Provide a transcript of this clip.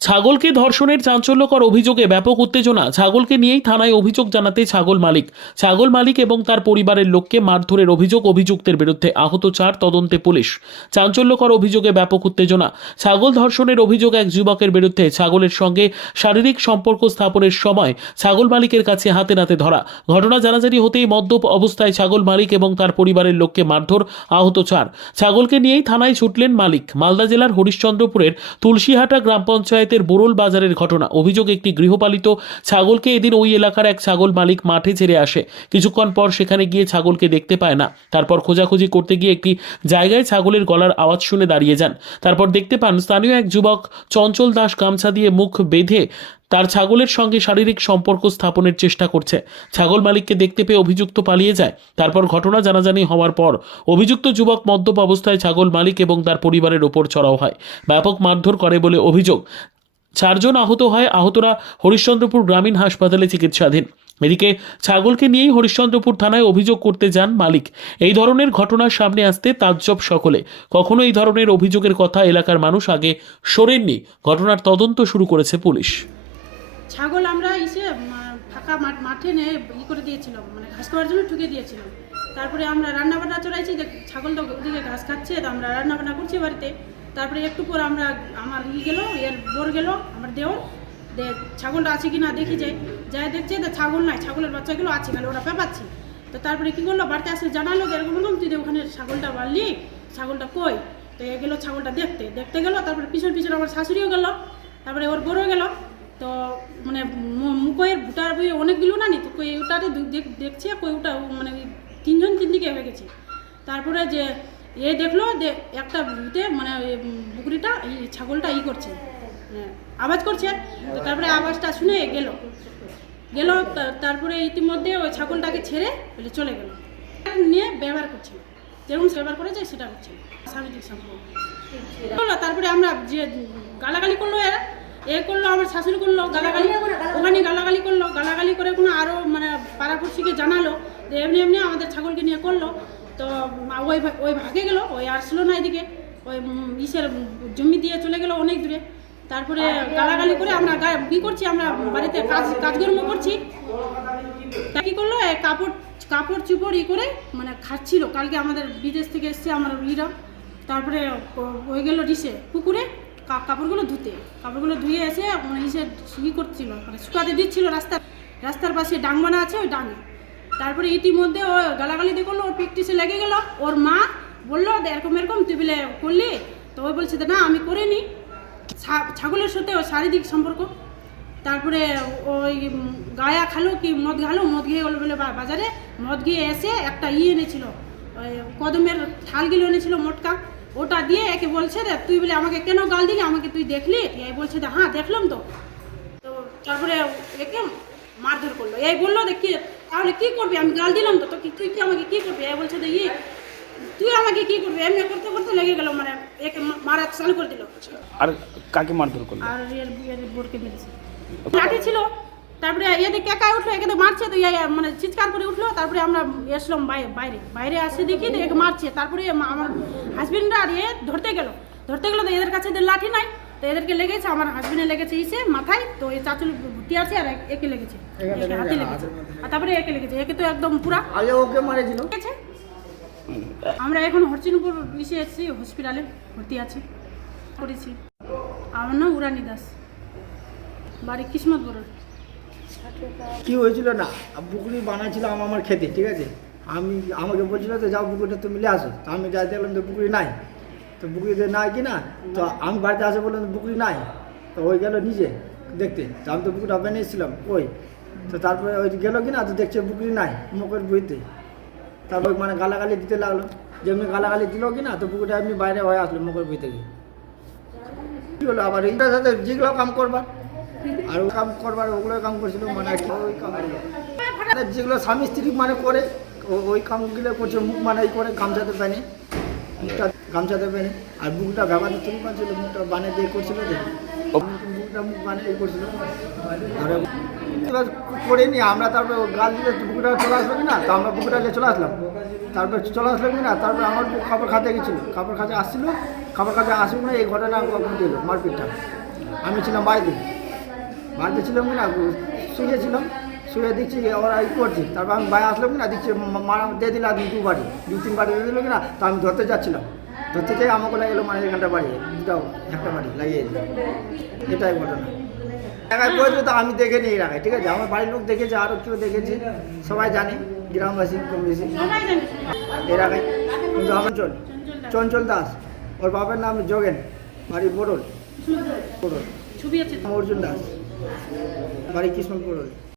ছাগলকে ধর্ষণের চাঞ্চল্যকর অভিযোগে ব্যাপক উত্তেজনা। ছাগলকে নিয়েই থানায় অভিযোগ জানাতে ছাগল মালিক। ছাগল মালিক এবং তার পরিবারের লোককে মারধরের অভিযোগ অভিযুক্তের বিরুদ্ধে আহত চার তদন্তে পুলিশ। চাঞ্চল্যকর অভিযোগে ব্যাপক উত্তেজনা। ছাগল ধর্ষণের অভিযোগ এক যুবকের বিরুদ্ধে। ছাগলের সঙ্গে শারীরিক সম্পর্ক স্থাপনের সময় ছাগল মালিকের কাছে হাতে নাতে ধরা। ঘটনা জানাজানি হতেই মদ্যপ অবস্থায় ছাগল মালিক এবং তার পরিবারের লোককে মারধর আহত চার। ছাগলকে নিয়েই থানায় ছুটলেন মালিক। মালদা জেলার হরিশ্চন্দ্রপুরের তুলসীহাটা গ্রাম পঞ্চায়েতের বোরল বাজারের ঘটনা। অভিযোগ, একটি গৃহপালিত ছাগলকে এদিন ওই এলাকার এক ছাগল মালিক মাঠে ছেড়ে আসে। কিছুক্ষণ পর সেখানে গিয়ে ছাগলকে দেখতে পায় না। তারপর খোঁজাখুঁজি করতে গিয়ে একটি জায়গায় ছাগলের গলার আওয়াজ শুনে দাঁড়িয়ে যান। তারপর দেখতে পান, স্থানীয় এক যুবক চঞ্চল দাস গামছা দিয়ে মুখ বেঁধে তার ছাগলের সঙ্গে শারীরিক সম্পর্ক স্থাপনের চেষ্টা করছে। ছাগল মালিককে দেখতে পেয়ে অভিযুক্ত পালিয়ে যায়। তারপর ঘটনা জানাজানি হওয়ার পর অভিযুক্ত যুবক মদ্যপ অবস্থায় ছাগল মালিক এবং তার পরিবারের ওপর চড়াও হয়। ব্যাপক মারধর করে বলে অভিযোগ। চারজন আহত হয়। আহতরা হরিশ্চন্দ্রপুর গ্রামীণ হাসপাতালে চিকিৎসাধীন। এদিকে ছাগলকে নিয়েই হরিশ্চন্দ্রপুর থানায় অভিযোগ করতে যান মালিক। এই ধরনের ঘটনার সামনে আসতে তাজ্জব সকলে। কখনো এই ধরনের অভিযোগের কথা এলাকার মানুষ আগে সরেননি ঘটনার তদন্ত শুরু করেছে পুলিশ। ছাগল আমরা মা- ফাঁকা মাঠ মাঠে নিয়ে ই করে দিয়েছিলাম। মানে ঘাস খাওয়ার জন্য ঠুকে দিয়েছিলাম। তারপরে আমরা রান্না বান্না চড়াইছি ছাগল তো ওদিকে ঘাস খাচ্ছে আমরা রান্না বান্না করছি বাড়িতে। তারপরে একটু পর আমরা, আমার ই গেল, এর বোর গেল, আমার দেওর, দে ছাগলটা আছে কি না দেখি যাই। যাই দেখছে তো ছাগল নাই, ছাগলের বাচ্চাগুলো আছে খালি ওরা পেপাচ্ছি। তো তারপরে কী করল, বাড়িতে আসলে, জানালো, যে এরকম তুই যে ওখানে ছাগলটা বাড়লি, ছাগলটা কই? তো এ গেলো ছাগলটা দেখতে দেখতে গেলো, তারপরে পিছন পিছন আমার শাশুড়িও গেল, তারপরে ওর বড়ও গেল। তো মানে মু- মুখের ভুটার বই অনেকগুলো না নি তো কই ওটাতে দেখছে, কই ওটা মানে তিনজন তিন দিকে হয়ে গেছে। তারপরে যে এ দেখল একটা ভুতে মানে বুকরিটা এই ছাগলটা ই করছে। মানে আওয়াজ করছে। তো তারপরে আওয়াজটা শুনে গেল। গেল তারপরে ইতিমধ্যে ওই ছাগলটাকে ছেড়ে বলে চলে গেল। নিয়ে ব্যবহার করছে যেরকম ব্যবহার করেছে, সেটা করছে শারীরিক সম্পর্ক। তারপরে আমরা যে গালাগালি করল এরা, এ করল, আমার শাশুড়ি করল, গালাগালি। ওখানে গালাগালি করল, গালাগালি করে কোনো আরও মানে পাড়াপড়শিকে জানালো যে এমনি এমনি আমাদের ছাগলকে নিয়ে করল। তো ওই ওই ভাগে গেলো ওই আসলো না এদিকে। ওই ইসের জমি দিয়ে চলে গেলো অনেক দূরে। তারপরে গালাগালি করে আমরা গা- ই করছি আমরা বাড়িতে কাজ কাজকর্ম করছি। তা কী করল কাপড় কাপড় চুপড় ই করে মানে খাচ্ছিল। কালকে আমাদের বিদেশ থেকে এসছে আমার ইরা তারপরে হয়ে গেল ডিসে পুকুরে কা- কাপড়গুলো ধুতে। কাপড়গুলো ধুয়ে এসে মানে ইসে ই করছিল মানে শুকাতে দিচ্ছিল রাস্তা রাস্তার পাশে ডাং বানা আছে ওই ডাঙে তারপরে ইতিমধ্যে ও গালাগালি দিয়ে করল ওর পিকটিসে লেগে গেল। ওর মা বলল এরকম এরকম, তুই বলে করলি? তো ওই বলছে না, আমি করিনি। ছাগলের সাথে ওর শারীরিক সম্পর্ক। তারপরে ওই গায়া খালো কি, মদ খালো, মদ গিয়ে গেলো বলে বাজারে। মদ গিয়ে এসে একটা ই এনেছিল, ওই কদমের থালগুলো এনেছিল মোটকা। ওটা দিয়ে একে বলছে রে তুই বলে আমাকে কেন গাল দিলি? আমাকে তুই দেখলি? এই বলছে হ্যাঁ দেখলাম তো। তো তারপরে একে মারধর করল। এই বলল যে কি তাহলে কি করবি? আমি গাল দিলাম তো তো কি- তুই কি আমাকে কি করবি? এই বলছে ই তুই আমাকে কি করবি? এমনি করতে করতে লেগে গেল মানে একে মারা চালু করে দিল। আর কাকে মারধর করল? আর এর এর বোরকে মেরেছে। লাঠি ছিল তারপরে এদের কেকায় উঠল একে তো মারছে তো ইয়ে মানে চিৎকার করে উঠল তারপরে আমরা এসলাম বাইরে বাইরে। বাইরে আসে দেখি তো একে মারছে তারপরে আমার হাজবেন্ডরা আর এ ধরতে গেল। ধরতে গেলো তো এদের কাছে এদের লাঠি নাই। তো এদেরকে লেগেছে আমার হাজবেন্ডে লেগেছে ইসে মাথায় তো এই চাচুল ভর্তি আছে আর এক- একে লেগেছে। একে হাতে লেগেছে আর তারপরে একে লেগেছে একে তো একদম পুরা। আগে ওকে মারেছিল। আমরা এখন হরচিনপুর ইসে এসেছি হসপিটালে ভর্তি আছি করেছি। আমার নাম উরানি দাস। বাড়ি কিসমত বড় কি হয়েছিল না? পুকুরি বানাচ্ছিল আমার আমার খেতে ঠিক আছে? আমি আমাকে বলছিল যে যাও পুকুরটা তুমি নিয়ে আসো। আমি যাই দেখলাম তো পুকুরি নাই। তো পুকুরিতে নাই কি না তো আমি বাড়িতে আসে বললাম তো পুকুরি নাই। তো ওই গেল নিজে দেখতে। তো আমি তো পুকুরটা বানিয়েছিলাম ওই। তো তারপরে ওই গেল কি না তো দেখছে পুকুরি নাই মুখের বইতে। তারপর মানে গালাগালি দিতে লাগল। যেমনি গালাগালি দিল কি না তো পুকুরটা এমনি বাইরে হয়ে আসলো মুখের বই থেকে। কি হলো আবার? এইটার সাথে যেগুলো কাম করবার আর ও কাম করবার ওগুলো কাম করছিল মানে ওই কাম মানে যেগুলো স্বামী স্ত্রী মানে করে ওই কামগুলো করছে মুখ মানে করে গামছাতে মুখটা গামছাতে পেনে আর বুকটা ভেবাতে তুলি পাচ্ছিল মুখটা বানে দিয়ে করছিল বুকটা মুখ বানে এই করছিল? আর এবার করে নি আমরা তারপরে গাল দিলে বুকুটা চলে আসলো না? তো আমরা বুকুটা নিয়ে চলে আসলাম। তারপর চলে আসলো কি না? তারপর আমার কাপড় খাতে গেছিল। কাপড় খাতে আসছিল কাপড় খাতে আসুক না এই ঘটনা ঘটে এলো মারপিটটা। আমি ছিলাম বাড়িতে। বাড়িতে ছিলাম কি না? শুয়েছিলাম শুয়ে দেখছি ওরা ই করছে। তারপর আমি বাইরে আসলাম না? দেখছি মা- মা দিয়ে দিলাম দু বাড়ি দু তিন বাড়ি দিয়ে দিল কি না? তো আমি ধরতে যাচ্ছিলাম। ধরতে যাই আমাকে লাগল মানে এখানটা বাড়ি দুটাও একটা বাড়ি লাগিয়ে দিল। এটাই ঘটনা। এলাকায় পড়েছে তো আমি দেখে নিই এলাকায় ঠিক আছে? আমার বাড়ির লোক দেখেছে আরও কেউ দেখেছে সবাই জানে গ্রামবাসী কম বেশি এলাকায় কিন্তু আমার চল চঞ্চল দাস ওর বাবার নাম যোগেন বাড়ি বোরল বোরল ছবি আছে অর্জুন দাস বাড়ি কৃষ্ণ বোরল